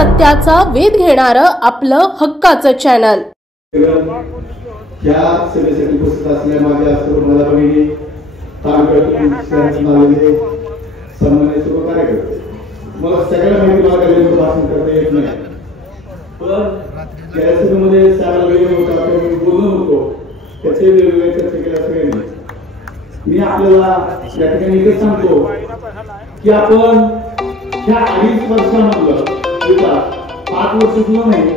सत्याचा वेध घेणारं आपलं हक्काचं चॅनल। या सभेसाठी उपस्थित असलेल्या माझ्या सर्व मला भगिनी, तालुक्यातून शहरातून आलेले सन्माननीय सर्व कार्यकर्ते, मला सगळ्या माहिती मार्गाने भाषण करता येत नाही, पण या सभेमध्ये सारा वेळ होता मी बोललो होतो त्याचे वेगवेगळे चर्चा केल्या सगळ्यांनी। मी आपल्याला या ठिकाणी एकच सांगतो की आपण ह्या 2.5 वर्षामधलं विकास 5 वर्ष सुद्धा नाही,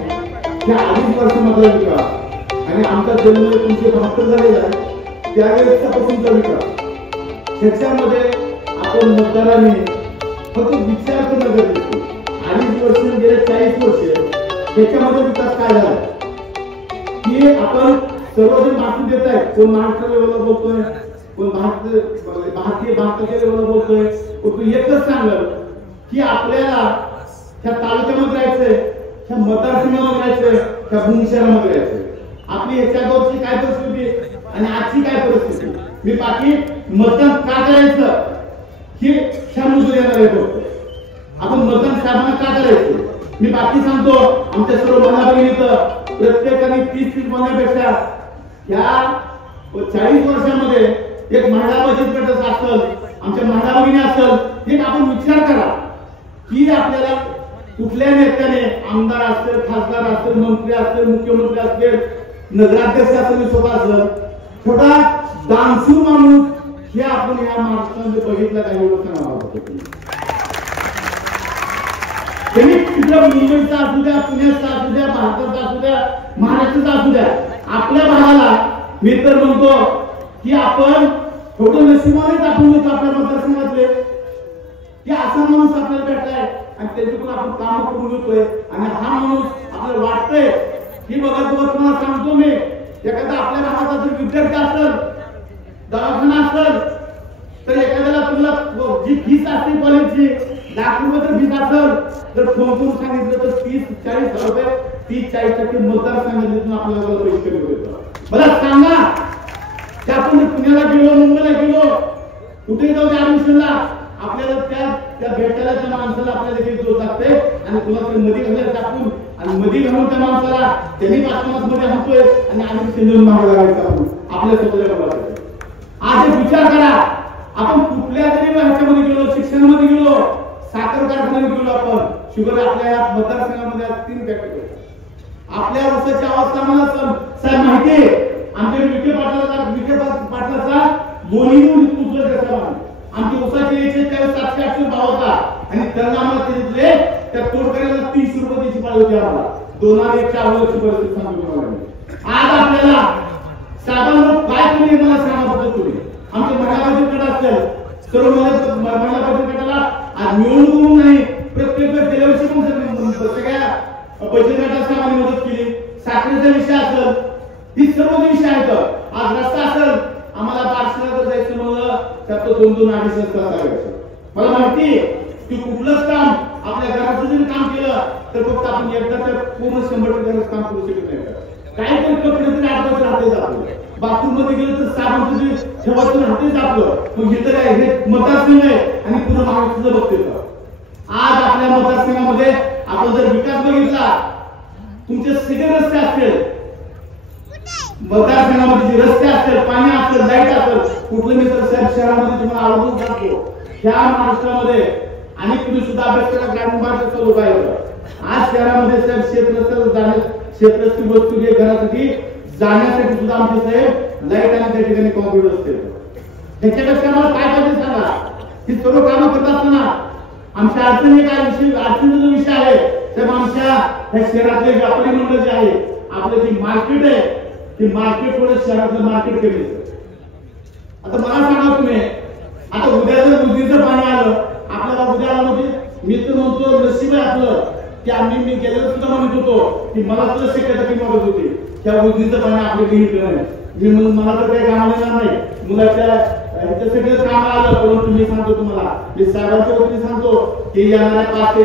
ह्या 2.5 वर्षामधला विकास आणि आमचा जन्म 1972 झालेला आहे त्यावेळेसचा पासूनचा विकास, ह्याच्यामध्ये आपण मतदारांनी फक्त विचार करणं गरजेचं आहे। 2.5 वर्ष गेले 40 वर्ष ह्याच्यामध्ये विकास काय झाला की आपण सर्वजण भाषण देत आहेत, कोण महाराष्ट्र लेवलला बोलतोय, कोण भारताच्या लेवलला बोलतोय, पण एकच सांगल की आपल्याला त्या तालुक्यामध्ये राहायचंय, त्या मतदारसंघामध्ये राहायचंय, त्या भूमिशहरामध्ये राहायचंय। आपली ह्याच्यावरची काय परिस्थिती आणि आजची काय परिस्थिती, मी बाकी मतदान का करायचं हे ह्या मुद्दे येणार आहे। आपण मतदान साहेबांना का करायचं मी बाकी सांगतो। आमच्या सर्व महिला प्रत्येकाने 30 महिन्यापेक्षा या 40 वर्षामध्ये एक महिला बचत गट असेल, आमच्या महिला भगिनी असेल, हे आपण विचार करा की आपल्याला कुठल्या नेत्याने, आमदार असतील, खासदार असतील, मंत्री असतील, मुख्यमंत्री असतील, नगराध्यक्ष असतील, स्वतः असेल, छोटा दानशूर माणूस हे आपण या महाराष्ट्रामध्ये बघितलं काही वर्षांना। त्यांनी तिथं मुंबईचा असू द्या, पुण्याचा असू द्या, भारताचा असू द्या, महाराष्ट्राचा असू द्या, आपल्या भागाला मी तर म्हणतो की आपण थोडं नशिबानेच आपण होतो आपल्या मतदारसंघातले की असा माणूस आपल्याला भेटलाय आणि त्याच्याकडून आपण काम करून घेतोय आणि हा माणूस आपल्याला वाटतंय की बघा तुम्हाला सांगतो मी, एखादा आपल्या भागाचा जर विद्यार्थी असेल, दवाखाना असेल, तर एखाद्याला तुला जी फीस असते कॉलेजची ₹1,00,000 जर फीस असेल तर फोन करून सांगितलं तर 30-40 हजार रुपये 30-40% मतदारसंघातून आपल्याला पैसे देतो। मला सांगा की आपण पुण्याला गेलो, मुंबईला गेलो, कुठे जाऊ ऍडमिशनला, आपल्याला त्या भेटायला त्या माणसाला आपल्याला देखील जोर लागते आणि तुला ते मध्ये घालायला टाकून आणि मध्ये घालून त्या माणसाला त्यांनी 5 मध्ये हाणतोय आणि आम्ही शेंदून मागे लागायचं आपण आपल्या स्वतःला बघायचं। आज एक विचार करा, आपण कुठल्या तरी ह्याच्यामध्ये गेलो, शिक्षणामध्ये गेलो, साखर कारखान्यामध्ये गेलो, आपण शुगर आपल्या या मतदारसंघामध्ये 3 फॅक्टरी आपल्या वर्षाची अवस्था मला साहेब माहिती आहे। आमच्या विखे पाटलाचा दोन्ही पुतळे त्याचा आमची उसाची यायचे त्यावेळेस 700-800 भाव होता आणि त्यांना आम्हाला तिथले त्या तोडकऱ्याला 30 रुपये द्यायची पाळी होती आम्हाला 2001च्या अगोदरची परिस्थिती सांगतो तुम्हाला। आज आपल्याला साधारण काय तुम्ही मला सांगा बद्दल तुम्ही आमच्या महिला बचत गट असेल, सर्व महिला बचत गटाला आज निवडून नाही, प्रत्येक गेल्या वर्षी पण सगळ्या बचत गटाला आम्ही मदत केली। साखरेचा विषय असेल, ही सर्व विषय आहेत। आज रस्ता असेल, आम्हाला बार्शीला जायचं म्हणलं तर 2-2-2.5 तास लागायचे। मला माहिती की कुठलंच काम आपल्या घराचं जरी काम केलं तर फक्त आपण एकदा तर पूर्ण 100% काम करू शकत नाही। काहीतरी कपडे तरी 8 तास राहते आपलं, बाथरूम मध्ये गेलं तर साबण तरी ठेवायचं राहतेच आपलं। मग हे तर हे मतदारसंघ आहे आणि पूर्ण महाराष्ट्राचं बघते। आज आपल्या मतदारसंघामध्ये आपण जर विकास बघितला, तुमचे सगळे रस्ते असतील, मतदारसंघामध्ये जे रस्ते असतील, पाणी असेल, लाईट असेल, कुठलं मी तर साहेब शहरामध्ये तुम्हाला आवडून सांगतो ह्या महाराष्ट्रामध्ये आणि तुम्ही सुद्धा अभ्यास करा, ग्रामीण भाषेचा लोक आहे। आज शहरामध्ये साहेब क्षेत्रस्थ वस्तू जे घरासाठी जाण्यासाठी सुद्धा आमचे साहेब लाईट आणि त्या ठिकाणी कॉम्प्युटर असते। त्याच्यापेक्षा मला काय पाहिजे सांगा, ही सर्व कामं करत असताना आमच्या अडचणी काय विषय, अडचणीचा जो विषय आहे साहेब, आमच्या ह्या शहरातले व्यापारी मंडळ जे आहे, आपलं जे मार्केट आहे ते मार्केट थोडं शहरातलं मार्केट केले। आता मला सांगा तुम्ही, आता उद्या जर उजनीचं पाणी आलं आपल्याला, उद्याला म्हणजे मी तर म्हणतो नशीब आहे आपलं की मी गेल्यावर सुद्धा म्हणत होतो की मला सुद्धा शिकायचं की मदत होती, त्या उजनीचं पाणी आपल्या घेतलं नाही। मी म्हणून मला तर काही काम येणार नाही, मुलाच्या ह्याच्यासाठी काम आलं, परंतु मी सांगतो तुम्हाला, मी साहेबांच्या वतीने सांगतो की येणाऱ्या पासे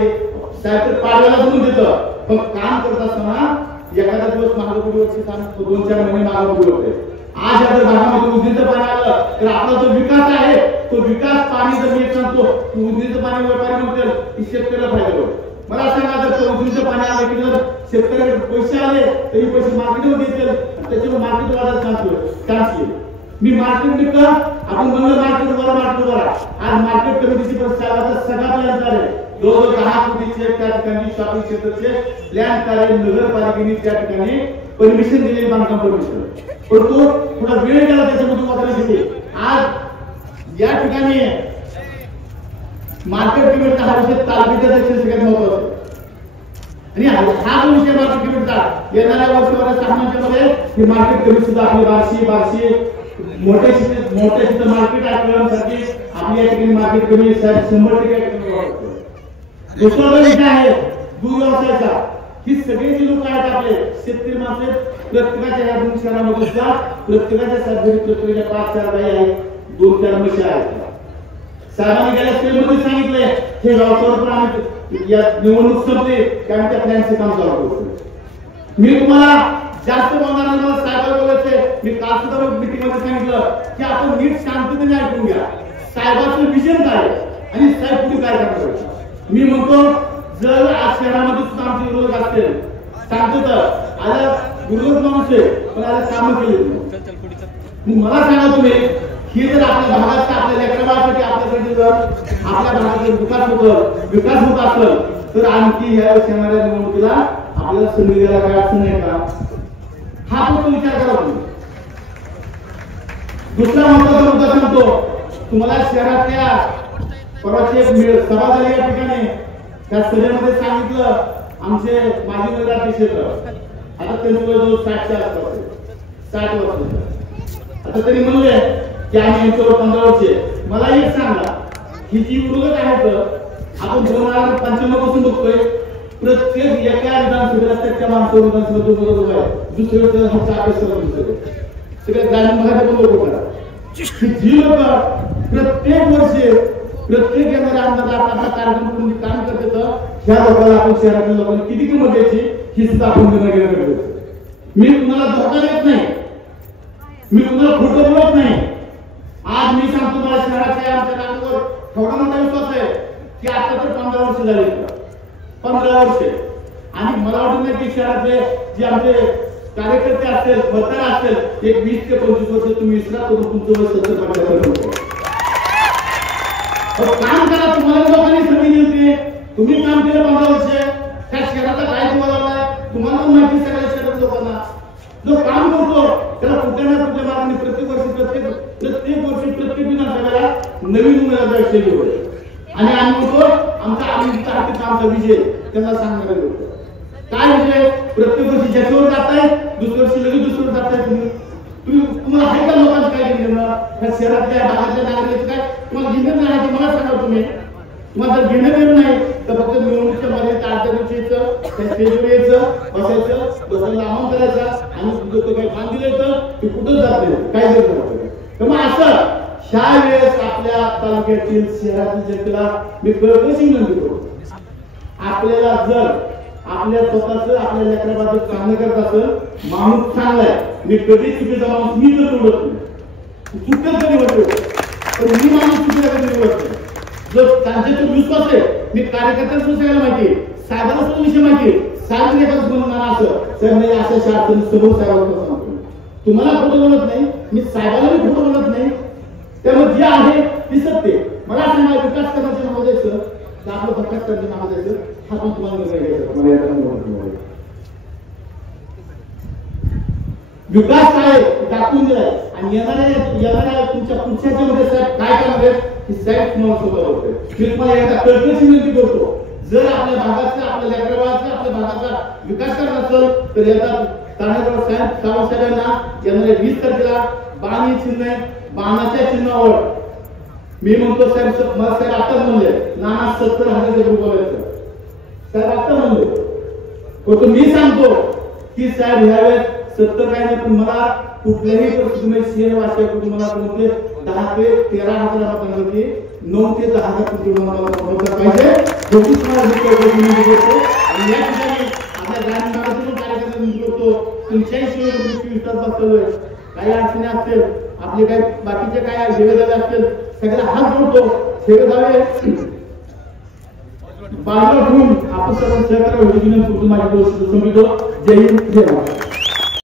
साहेब तर पाडव्याला म्हणून देतं, पण काम करत असताना एखादा दिवस महागुडीवरची काम 2-4 महिने महागुडी होते। आज जर भागामध्ये उजनीचं पाणी आलं तर आपला जो विकास आहे तो विकास पाणी जर मी सांगतो उजनीचं पाणी व्यापारी म्हणतील की शेतकऱ्याला फायदा होईल, मला सांगा जर चौधरीचं पाणी आलं की जर शेतकऱ्याकडे पैसे आले तरी पैसे मार्केटवर देतील त्याच्यावर मार्केट वाढायला चान्स येईल. मी मार्केट कर आपण म्हणलं मार्केट आज मार्केट कमिटीची प्रस्तावाचा सगळा प्लॅन झाले. 10 कोटीचे त्या ठिकाणी शॉपिंग सेंटरचे प्लॅन झाले. नगरपालिकेने त्या ठिकाणी परमिशन दिली बांधकाम परमिशन. पण तो थोडा वेळ गेला त्याच्यामध्ये वापरण्यासाठी. आज या ठिकाणी मार्केट कमिटीचा हा विषय तालुक्याच्या सगळ्यात महत्वाचा आणि हा जो विषय मार्केट कमिटीचा येणाऱ्या वर्षभरात सामान्यामध्ये हे मार्केट कमिटी सुद्धा आपली बार्शी मोठ्या मार्केट आकलनासाठी आपली या ठिकाणी मार्केट कमिटी 100% दुसरा विषय आहे दूध व्यवसायाचा. ही सगळे जे लोक आहेत आपले शेतकरी माणसं प्रत्येकाच्या या 2 शहरामध्ये जा प्रत्येकाच्या सातबारी प्रत्येकाच्या 5-4 गाई आहेत 2-4 म्हशी आहेत. साहेबांनी गेल्या स्टेजमध्ये सांगितलंय हे गावच्यावर पण आम्ही या निवडणूक संपली की आम्ही त्या प्लॅनचे काम चालू करतो. मी तुम्हाला जास्त बोलणार नाही. मला साहेबांना बोलायचंय. मी काल सुद्धा मीटिंगमध्ये सांगितलं की आपण नीट शांततेने ऐकून घ्या साहेबांचं विजन काय आणि साहेब पुढे काय करणार. मी म्हणतो जर आज शहरामध्ये सुद्धा आमचे विरोधक असतील सांगतो तर आता विरोधक माणूस आहे पण आता कामं केली. मला सांगा तुम्ही ही जर आपल्या भागात आपल्या लेकरासाठी आपल्यासाठी जर आपल्या भागाचा विकास होत असेल तर आणखी ह्या येणाऱ्या निवडणुकीला आपल्याला संधी द्यायला काय अडचण नाही का. हा फक्त विचार करा तुम्ही. दुसरा महत्वाचा मुद्दा सांगतो तुम्हाला. शहरातल्या परवाची एक सभा झाली या ठिकाणी. त्या सभेमध्ये सांगितलं आमचे माजी नगराध्यक्ष आता त्यांचं वय 60च्या आसपास 60 वर्ष. आता त्यांनी म्हणले की आम्ही यांच्यावर 15 वर्षे. मला एक सांगा ही जी विरोधक आहेत आपण 2095 पासून बघतोय प्रत्येक एका विधानसभेला त्या माणसावर विधानसभेत विरोधक आहे. दुसऱ्या वेळेस हा अभ्यास करत सगळ्या ग्रामीण भागात पण लोक करा जी लोक प्रत्येक वर्षी प्रत्येक येणाऱ्या आमदार आपला कार्यक्रम करून काम करतात ह्या लोकांना आपण शहरातील लोकांना किती किंमत द्यायची ही सुद्धा आपण निर्णय घेणं गरजेचं. मी तुम्हाला धोका देत नाही. मी तुम्हाला खोटं बोलत नाही. आज मी सांगतो मला शहराच्या आमच्या नागरिकांवर थोडा मोठा विश्वास आहे की आता तर 15 वर्ष झाली 15 वर्ष आणि मला वाटत नाही की शहरातले जे आमचे कार्यकर्ते असतील मतदार असतील एक 20 ते 25 वर्ष तुम्ही विसरा करून तुमचं वय 70-75 काम करा. तुम्हाला लोकांनी संधी दिली तुम्ही काम केलं 15 वर्ष त्या शहराचा काय तुम्हाला तुम्हाला माहिती सगळ्या शहरात लोकांना जो काम करतो त्याला कुठे ना कुठे मार्गाने प्रत्येक वर्षी प्रत्येक विधानसभेला नवीन उमेदवार केले आणि आम्ही म्हणतो आमचा आमचा विजय त्यांना सांगणार होतो. काय विजय प्रत्येक वर्षी ज्याच्यावर जाताय दुसऱ्या वर्षी लगेच दुसऱ्यावर जाताय. तुम्हाला आहे का लोकांचं काय घेणं ह्या शहरातल्या भागातल्या नागरिकांचं काय तुम्हाला घेणं नाही. मला सांगा तुम्ही तुम्हाला जर घेणं देणं नाही तर फक्त निवडणुकीच्या मध्ये तारच्या दिवशी यायचं त्या स्टेजवर यायचं बसायचं लोकांना आवाहन करायचं आणि तुझं तो काही काम दिलं तर ते कुठं जात नाही काय जर मग असं ह्या वेळेस आपल्या तालुक्यातील शहरातील जनतेला मी कशी विनंती करतो आपल्याला जर आपल्या स्वतःच आपल्या लेकराबाबत चांगलं करत असेल माणूस चांगला आहे. मी कधी चुकीचा माणूस मी तर निवडत नाही चुकीचं कधी निवडतो पण मी माणूस चुकीचा कधी निवडत नाही. जर त्यांच्याचा विश्वास आहे मी कार्यकर्त्यांना सगळ्याला माहिती साहेबांना सुद्धा विषय माहिती साहेब एखादं म्हणून असं सर मी अशा शाळेतून समोर साहेबांना सांगतो तुम्हाला खोटं बोलत नाही मी साहेबांना मी खोटं बोलत नाही. त्यामुळे जे आहे ती सत्य. मला सांगा विकास करण्याचं नाव द्यायचं तर आपलं विकास करण्याचं नाव द्यायचं हा पण तुम्हाला निर्णय घ्यायचा. विकास काय दाखवून दिलाय आणि येणाऱ्या तुमच्या पुढच्या मध्ये साहेब काय करणार आहेत साहेब तुम्हाला सोबत होते. मी तुम्हाला एकदा कळकळीची विनंती करतो जर आपल्या भागाचा आपल्या लेकराबाळाचा आपल्या भागाचा विकास करणार असेल तर एकदा ताणेगाव साहेबांना येणाऱ्या 20 तारखेला बाण हे चिन्ह आहे बाणाच्या चिन्हावर मी म्हणतो साहेब मला साहेब आताच म्हणले नाना 70,000 रुपये साहेब आता म्हणले पण मी सांगतो की साहेब ह्यावेळेस 70 काय नाही पण मला कुठल्याही परिस्थितीमध्ये शेअर वाचल्या कुटुंबाला कोणते 10 ते 13,000 रुपयांवरती 9 ते 10,000 कुटुंबाला पाहिजे आणि या ठिकाणी आपल्या ग्रामीण भागातून कार्यक्रम करतो तुमच्याही शिवाय विश्वास बसतोय काही अडचणी असतील आपले काही बाकीचे काय सेवेदावे असतील सगळ्याला हात जोडतो सेवेदावे बाजूला ठेवून आपण सर्व सहकार्य होईल माझी गोष्ट समजतो. जय हिंद जय महाराष्ट्र.